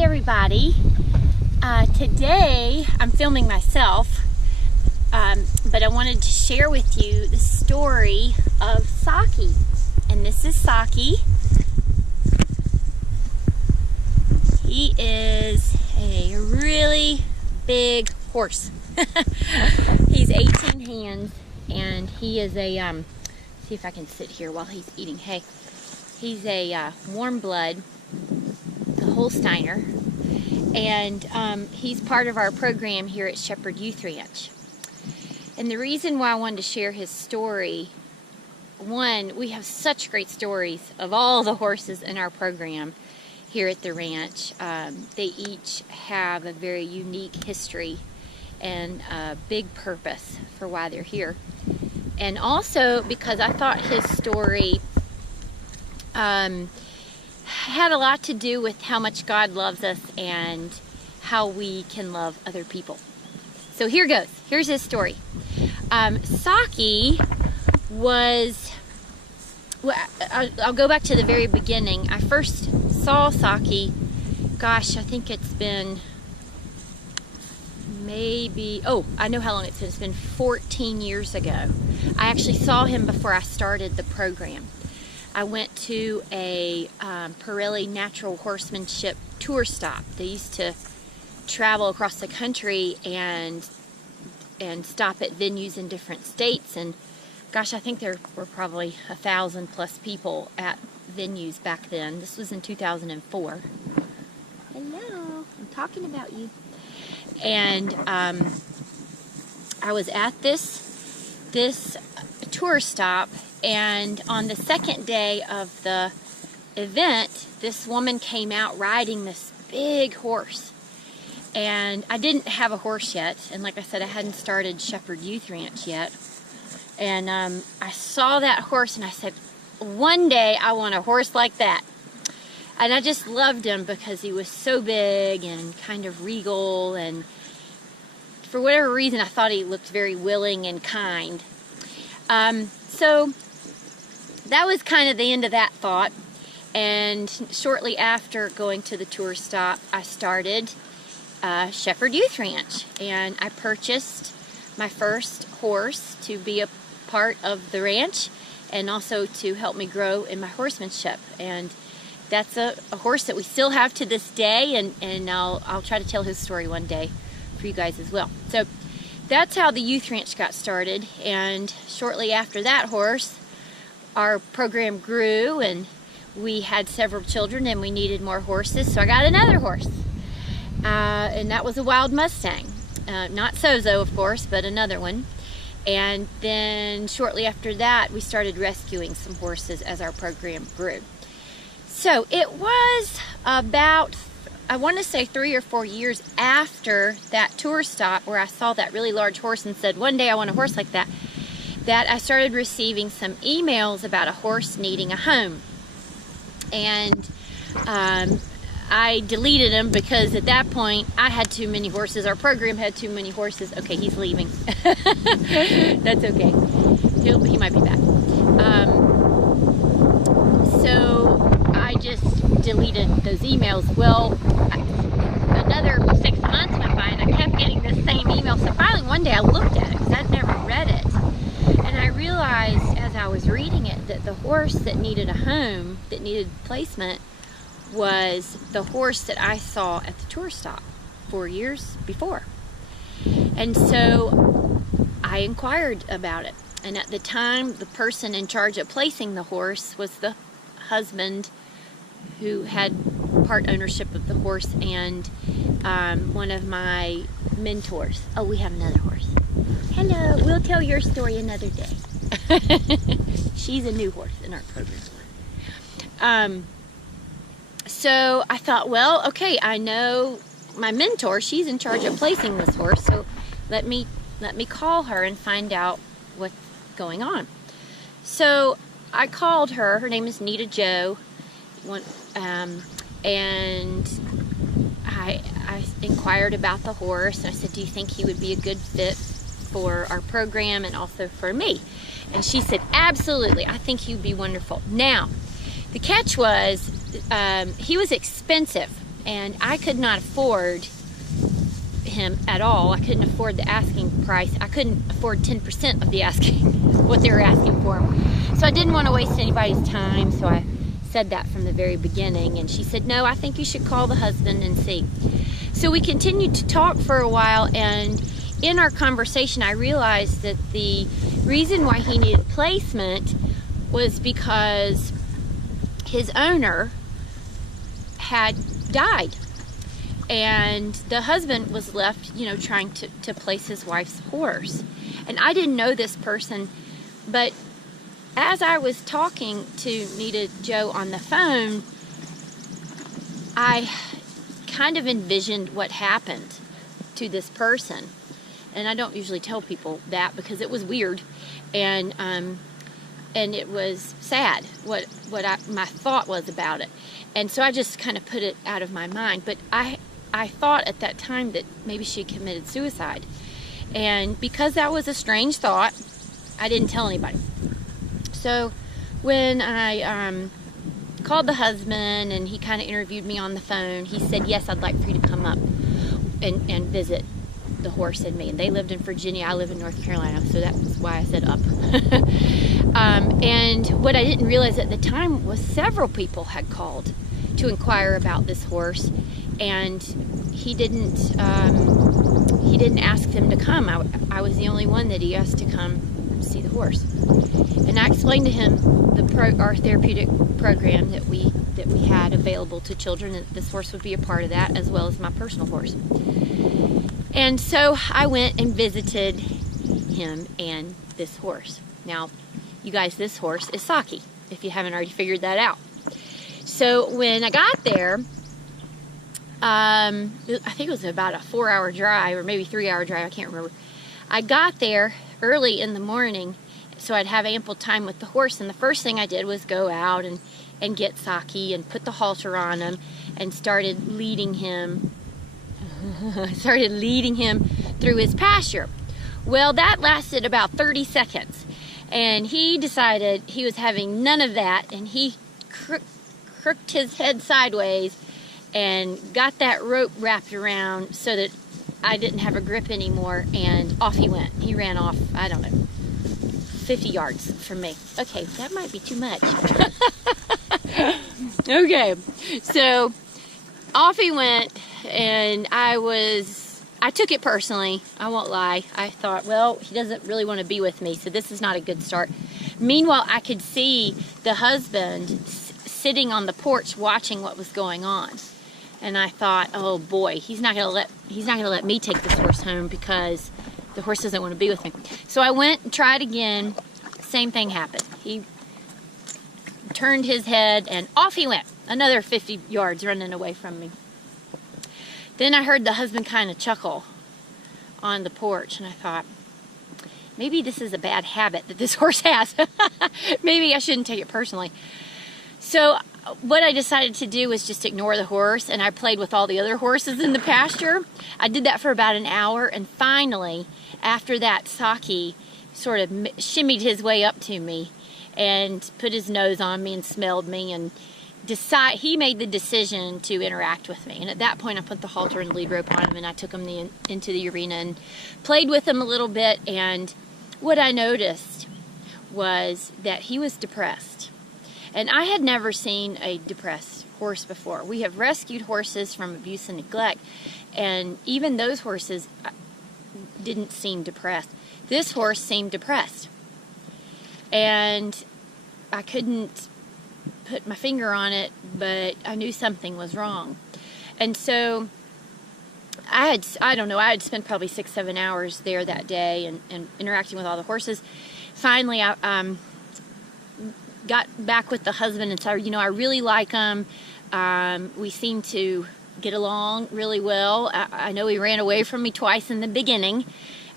Hi everybody. Today I'm filming myself, but I wanted to share with you the story of Saki. And this is Saki. He is a really big horse. He's 18 hands, and he is a, see if I can sit here while he's eating hay. He's a warm blood, a Holsteiner, and he's part of our program here at Shepherd Youth Ranch. And the reason why I wanted to share his story, one, we have such great stories of all the horses in our program here at the ranch. They each have a very unique history and a big purpose for why they're here. And also because I thought his story had a lot to do with how much God loves us and how we can love other people. So here goes. Here's his story. Saki was, well, I'll go back to the very beginning. I first saw Saki, gosh, I think it's been maybe, oh, I know how long it's been. It's been 14 years ago. I actually saw him before I started the program. I went to a Pirelli Natural Horsemanship tour stop. They used to travel across the country and stop at venues in different states. And gosh, I think there were probably 1,000+ people at venues back then. This was in 2004. Hello, I'm talking about you. And I was at this tour stop, and on the second day of the event, this woman came out riding this big horse. And I didn't have a horse yet, and like I said, I hadn't started Shepherd Youth Ranch yet. And I saw that horse and I said, one day I want a horse like that. And I just loved him because he was so big and kind of regal, and for whatever reason I thought he looked very willing and kind. So that was kind of the end of that thought. And shortly after going to the tour stop, I started Shepherd Youth Ranch, and I purchased my first horse to be a part of the ranch and also to help me grow in my horsemanship. And that's a horse that we still have to this day, and I'll try to tell his story one day for you guys as well. So that's how the youth ranch got started, and shortly after that horse, our program grew and we had several children and we needed more horses, so I got another horse. And that was a wild Mustang. Not Sozo, of course, but another one. And then shortly after that, we started rescuing some horses as our program grew. So it was about, I want to say 3 or 4 years after that tour stop where I saw that really large horse and said, one day I want a horse like that, that I started receiving some emails about a horse needing a home. And I deleted them because at that point I had too many horses. Our program had too many horses. Okay, he's leaving. That's okay. He might be back. So I just deleted those emails. Well, another 6 months went by and I kept getting the same email. So finally one day I looked at it because I'd never read it. And I realized as I was reading it that the horse that needed a home, that needed placement, was the horse that I saw at the tour stop 4 years before. And so I inquired about it. And at the time, the person in charge of placing the horse was the husband who had part ownership of the horse, and one of my mentors. Oh, we have another horse. Hello, we'll tell your story another day. She's a new horse in our program. So I thought, well, okay, I know my mentor, she's in charge of placing this horse, so let me call her and find out what's going on. So I called her. Her name is Nita Jo, and I inquired about the horse, and I said, do you think he would be a good fit for our program and also for me? And she said, absolutely, I think he would be wonderful. Now, the catch was, he was expensive. and I could not afford him at all. I couldn't afford the asking price. I couldn't afford 10% of the asking, what they were asking for him. So I didn't want to waste anybody's time, so I said that from the very beginning, and she said, no, I think you should call the husband and see. So we continued to talk for a while, and in our conversation I realized that the reason why he needed placement was because his owner had died, and the husband was left, you know, trying to place his wife's horse. And I didn't know this person, but as I was talking to Nita Joe on the phone, I kind of envisioned what happened to this person. And I don't usually tell people that because it was weird, and it was sad what my thought was about it. And so I just kind of put it out of my mind. But I thought at that time that maybe she committed suicide. And because that was a strange thought, I didn't tell anybody. So when I called the husband and he kind of interviewed me on the phone, he said, yes, I'd like for you to come up and visit the horse and me. And they lived in Virginia, I live in North Carolina, so that's why I said up. And what I didn't realize at the time was several people had called to inquire about this horse, and he didn't ask them to come. I was the only one that he asked to come see the horse. And I explained to him our therapeutic program that we had available to children, and this horse would be a part of that, as well as my personal horse. And so I went and visited him and this horse. Now, you guys, this horse is Saki, if you haven't already figured that out. So when I got there, I think it was about a 4-hour drive, or maybe 3-hour drive, I can't remember. I got there early in the morning so I'd have ample time with the horse, and the first thing I did was go out and get Saki and put the halter on him and started leading him through his pasture. Well, that lasted about 30 seconds, and he decided he was having none of that, and he crooked his head sideways and got that rope wrapped around so that I didn't have a grip anymore, and off he went. He ran off, I don't know, 50 yards from me. Okay, that might be too much. Okay, so off he went, and I took it personally, I won't lie. I thought, well, he doesn't really want to be with me, so this is not a good start. Meanwhile, I could see the husband sitting on the porch watching what was going on. And I thought, oh boy, he's not gonna let me take this horse home because the horse doesn't want to be with me. So I went and tried again. Same thing happened. He turned his head and off he went. Another 50 yards running away from me. Then I heard the husband kind of chuckle on the porch, and I thought, maybe this is a bad habit that this horse has. Maybe I shouldn't take it personally. So what I decided to do was just ignore the horse, and I played with all the other horses in the pasture. I did that for about an hour, and finally, after that, Saki sort of shimmied his way up to me and put his nose on me and smelled me, and he made the decision to interact with me. And at that point, I put the halter and lead rope on him, and I took him into the arena and played with him a little bit. And what I noticed was that he was depressed. And I had never seen a depressed horse before. We have rescued horses from abuse and neglect, and even those horses didn't seem depressed. This horse seemed depressed. And I couldn't put my finger on it, but I knew something was wrong. And so I had spent probably 6-7 hours there that day and interacting with all the horses. Finally, I got back with the husband and said, I really like him. We seem to get along really well. I know he ran away from me twice in the beginning.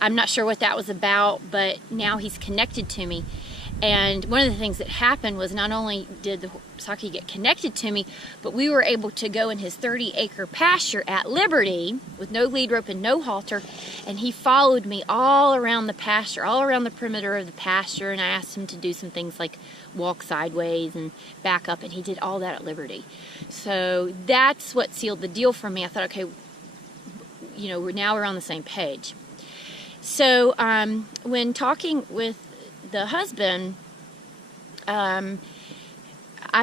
I'm not sure what that was about, but now he's connected to me. And one of the things that happened was not only did the Saki get connected to me, but we were able to go in his 30-acre pasture at liberty with no lead rope and no halter, and he followed me all around the pasture, all around the perimeter of the pasture, and I asked him to do some things like walk sideways and back up, and he did all that at Liberty. So that's what sealed the deal for me. I thought, okay, we're on the same page. So when talking with the husband, I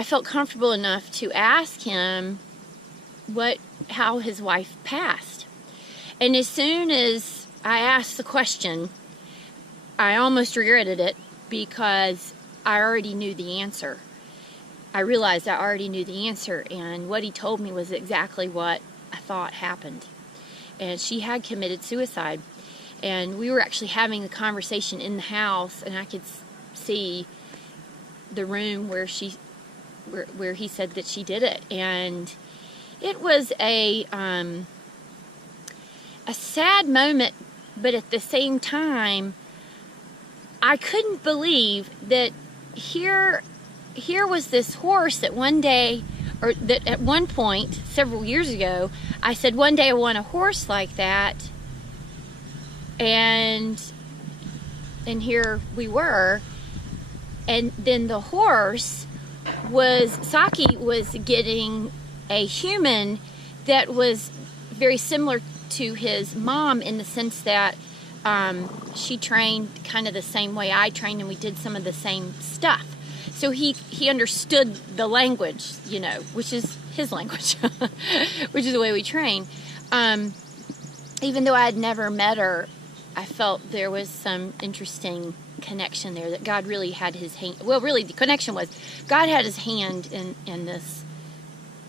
felt comfortable enough to ask him how his wife passed. And as soon as I asked the question, I almost regretted it because I already knew the answer. I realized I already knew the answer, and what he told me was exactly what I thought happened. And she had committed suicide. And we were actually having a conversation in the house, and I could see the room where he said that she did it. And it was a sad moment, but at the same time, I couldn't believe that here was this horse that one day, or that at one point several years ago, I said, one day I want a horse like that. And here we were, and then the horse Saki was getting a human that was very similar to his mom in the sense that she trained kind of the same way I trained, and we did some of the same stuff. So he understood the language, which is his language, which is the way we train. Even though I had never met her, I felt there was some interesting connection there, that God really had his hand. Well, really, the connection was God had his hand in this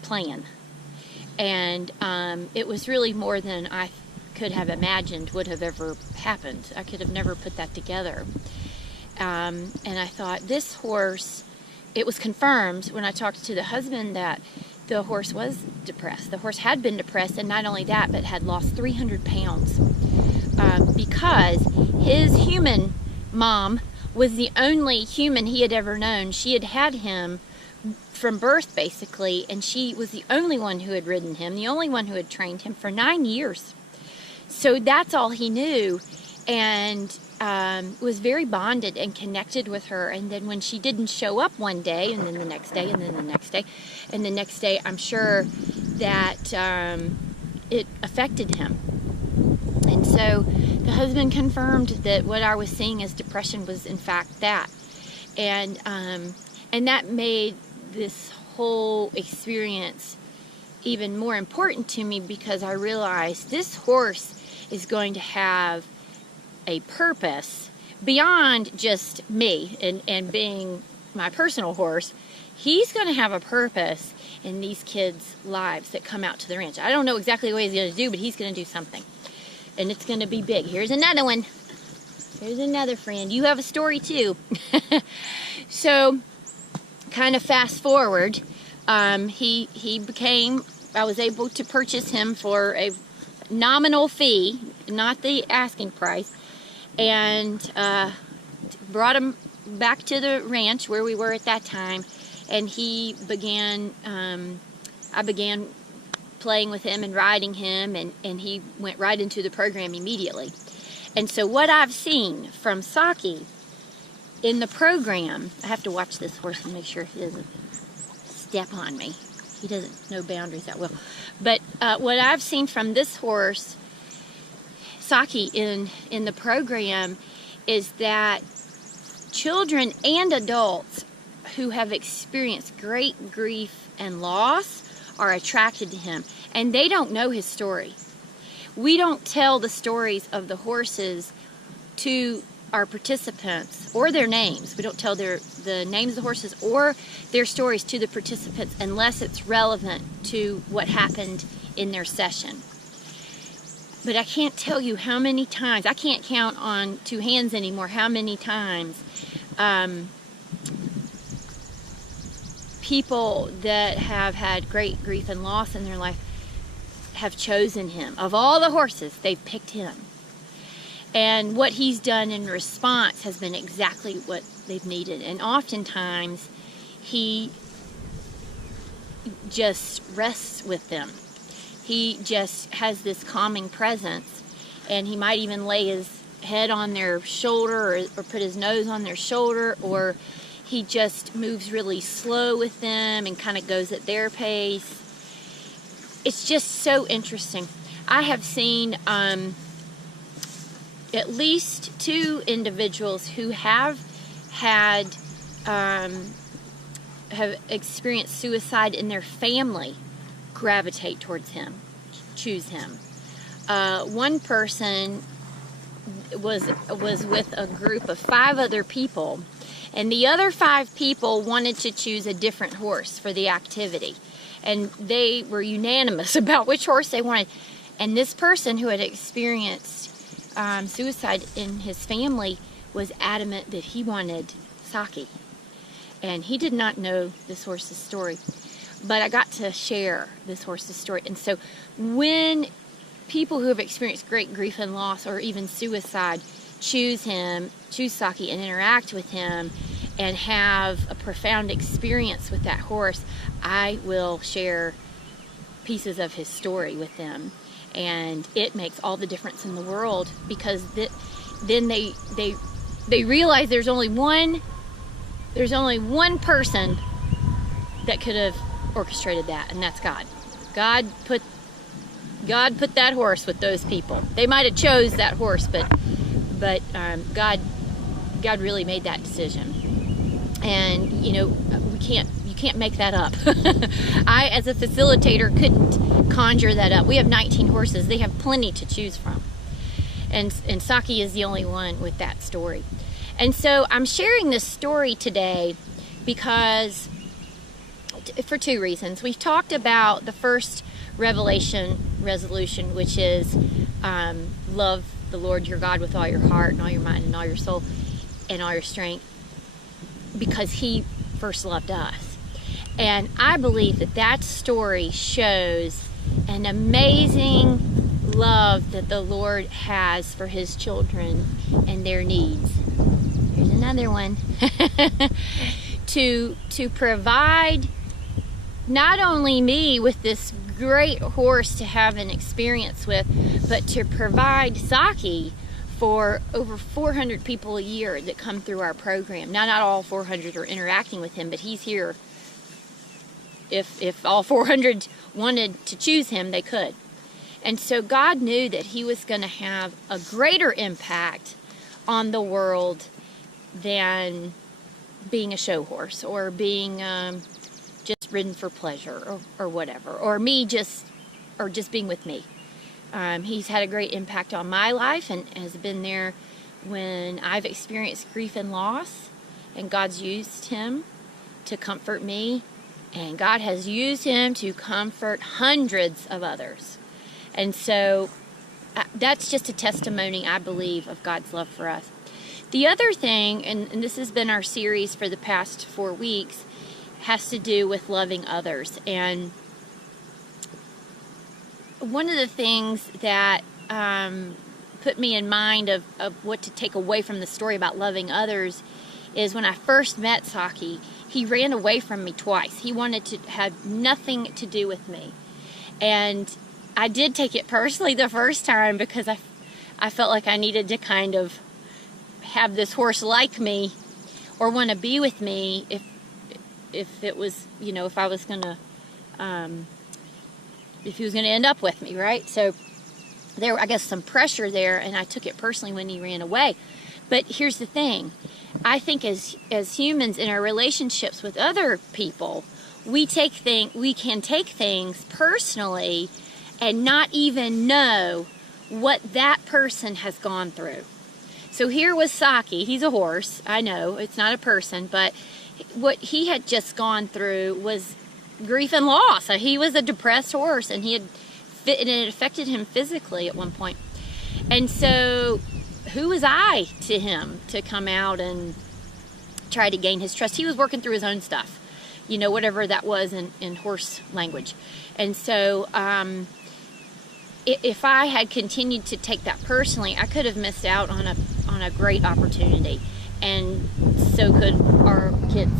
plan. And it was really more than I could have imagined would have ever happened. I could have never put that together. And I thought, this horse, it was confirmed when I talked to the husband that the horse was depressed. The horse had been depressed, and not only that, but had lost 300 pounds. Because his human mom was the only human he had ever known. She had had him from birth, basically, and she was the only one who had ridden him, the only one who had trained him for 9 years. So that's all he knew, and was very bonded and connected with her. And then when she didn't show up one day, and then the next day, and then the next day, and the next day, I'm sure that it affected him. And so the husband confirmed that what I was seeing as depression was in fact that. And that made this whole experience even more important to me, because I realized this horse is going to have a purpose beyond just me and being my personal horse. He's going to have a purpose in these kids' lives that come out to the ranch. I don't know exactly what he's going to do, but he's going to do something. And it's going to be big. Here's another one. Here's another friend. You have a story too. So, kind of fast forward, he became, I was able to purchase him for a nominal fee, not the asking price, and brought him back to the ranch where we were at that time, and he began, I began playing with him and riding him, and he went right into the program immediately. And so what I've seen from Saki in the program, I have to watch this horse and make sure he doesn't step on me. He doesn't know boundaries that well. But what I've seen from this horse, Saki, in the program, is that children and adults who have experienced great grief and loss are attracted to him, and they don't know his story. We don't tell the stories of the horses to our participants or their names. We don't tell the names of the horses or their stories to the participants unless it's relevant to what happened in their session. But I can't tell you how many times, I can't count on two hands anymore how many times people that have had great grief and loss in their life have chosen him. Of all the horses, they've picked him. And what he's done in response has been exactly what they've needed. And oftentimes, he just rests with them. He just has this calming presence, and he might even lay his head on their shoulder or put his nose on their shoulder, or he just moves really slow with them and kind of goes at their pace. It's just so interesting. I have seen at least 2 individuals who have experienced suicide in their family gravitate towards him, choose him. One person was with a group of 5 other people, and the other 5 people wanted to choose a different horse for the activity, and they were unanimous about which horse they wanted. And this person who had experienced suicide in his family was adamant that he wanted Saki, and he did not know this horse's story, but I got to share this horse's story. And so when people who have experienced great grief and loss, or even suicide, choose Saki and interact with him and have a profound experience with that horse, I will share pieces of his story with them, and it makes all the difference in the world, because then they realize there's only one person that could have orchestrated that, and that's God. God put that horse with those people. They might have chose that horse, but God really made that decision. And you can't make that up. I, as a facilitator, couldn't conjure that up. We have 19 horses. They have plenty to choose from, and Saki is the only one with that story. And so I'm sharing this story today because, for 2 reasons. We've talked about the first resolution, which is love the Lord your God with all your heart and all your mind and all your soul and all your strength, because he first loved us. And I believe that story shows an amazing love that the Lord has for his children and their needs. Here's another one. to provide not only me with this great horse to have an experience with, but to provide Saki for over 400 people a year that come through our program. Now, not all 400 are interacting with him, but he's here. If all 400 wanted to choose him, they could. And so God knew that he was going to have a greater impact on the world than being a show horse, or being just ridden for pleasure, or whatever, or just being with me. He's had a great impact on my life, and has been there when I've experienced grief and loss, and God's used him to comfort me, and God has used him to comfort hundreds of others. And so that's just a testimony, I believe, of God's love for us. The other thing, and this has been our series for the past 4 weeks, has to do with loving others. And one of the things that put me in mind of what to take away from the story about loving others is when I first met Saki, he ran away from me twice. He wanted to have nothing to do with me. And I did take it personally the first time, because I felt like I needed to kind of have this horse like me, or want to be with me, if it was, if I was going to, if he was going to end up with me, right? So there, I guess, some pressure there, and I took it personally when he ran away. But here's the thing. I think as humans in our relationships with other people, we can take things personally and not even know what that person has gone through. So here was Saki. He's a horse. I know it's not a person, but what he had just gone through was grief and loss. He was a depressed horse, and it affected him physically at one point. And so who was I to him to come out and try to gain his trust? He was working through his own stuff, whatever that was in horse language. And so if I had continued to take that personally, I could have missed out on a great opportunity. And so could our kids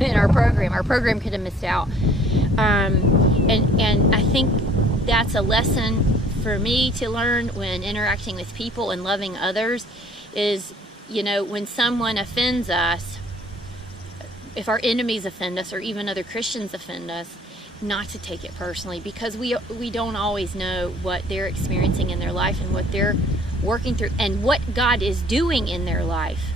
in our program. Our program could have missed out. And I think that's a lesson for me to learn when interacting with people and loving others is, when someone offends us, if our enemies offend us or even other Christians offend us, not to take it personally, because we don't always know what they're experiencing in their life and what they're working through and what God is doing in their life,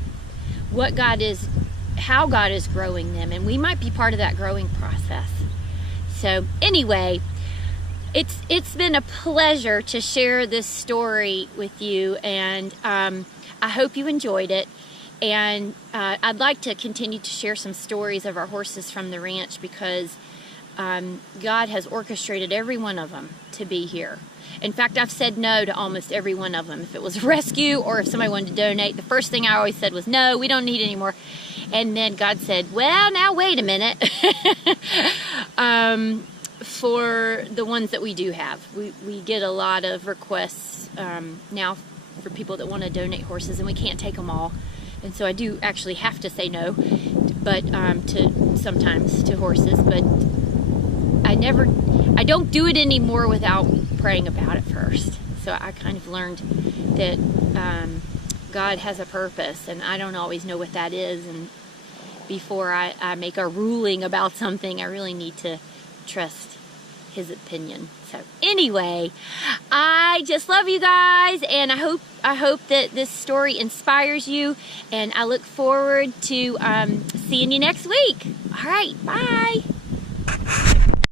how God is growing them, and we might be part of that growing process. So anyway, it's been a pleasure to share this story with you, and I hope you enjoyed it. And I'd like to continue to share some stories of our horses from the ranch, because God has orchestrated every one of them to be here. In fact, I've said no to almost every one of them. If it was a rescue or if somebody wanted to donate, the first thing I always said was, no, we don't need any more. And then God said, well, now wait a minute. For the ones that we do have, we get a lot of requests now for people that want to donate horses, and we can't take them all. And so I do actually have to say no, but sometimes to horses, but I don't do it anymore without praying about it first. So I kind of learned that God has a purpose, and I don't always know what that is. And before I make a ruling about something, I really need to trust His opinion. So anyway, I just love you guys, and I hope that this story inspires you, and I look forward to seeing you next week. All right, bye.